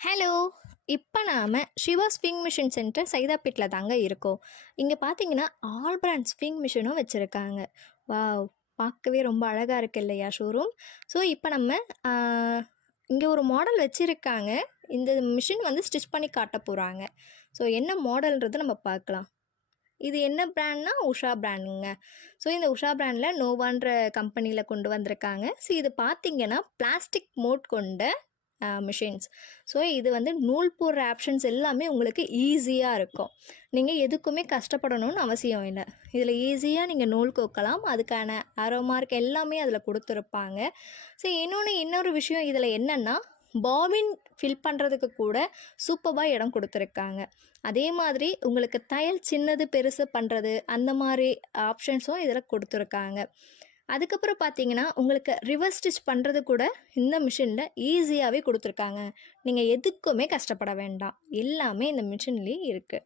Hello! இப்ப நாம Siva swing machine centre சைதாப்பேட்ல தாங்க இருக்கோம். இங்க பார்த்தீங்கன்னா, ஆல் பிராண்ட் ஸ்விங் மிஷினும் வச்சிருக்காங்க. வாவ்! பார்க்கவே ரொம்ப அழகா இருக்கு இல்லையா ஷோரூம்? ஸோ, இப்ப நம்ம ஆ இங்க ஒரு மாடல் வச்சிருக்காங்க. இந்த மிஷின் வந்து ஸ்டிச் பண்ணி காட்டப் போறாங்க. ஸோ, என்ன மாடல்ன்றத நம்ம பார்க்கலாம். இது என்ன பிராண்ட்னா, உஷா பிராண்டுங்க. ஸோ, இந்த உஷா பிராண்டில நோவான்ற கம்பெனியில கொண்டு வந்திருக்காங்க. ஸோ, இது பார்த்தீங்கன்னா, பிளாஸ்டிக் மோட் கொண்ட மிஷின்ஸ். ஸோ இது வந்து நூல் போடுற ஆப்ஷன்ஸ் எல்லாமே உங்களுக்கு ஈஸியாக இருக்கும். நீங்கள் எதுக்குமே கஷ்டப்படணும்னு அவசியம் இல்லை. இதில் ஈஸியாக நீங்கள் நூல் கோக்கலாம். அதுக்கான ஆரோ மார்க் எல்லாமே அதில் கொடுத்துருப்பாங்க. ஸோ இன்னொரு விஷயம் இதில் என்னென்னா, பாபின் ஃபில் பண்ணுறதுக்கு கூட சூப்பராக இடம் கொடுத்துருக்காங்க. அதே மாதிரி உங்களுக்கு தையல் சின்னது பெருசு பண்ணுறது அந்த மாதிரி ஆப்ஷன்ஸும் இதில் கொடுத்துருக்காங்க. அதுக்கப்புறம் பார்த்தீங்கன்னா, உங்களுக்கு ரிவர்ஸ் ஸ்டிச் பண்ணுறது கூட இந்த மிஷினில் ஈஸியாகவே கொடுத்துருக்காங்க. நீங்கள் எதுக்குமே கஷ்டப்பட வேண்டாம். எல்லாமே இந்த மிஷின்லேயே இருக்குது.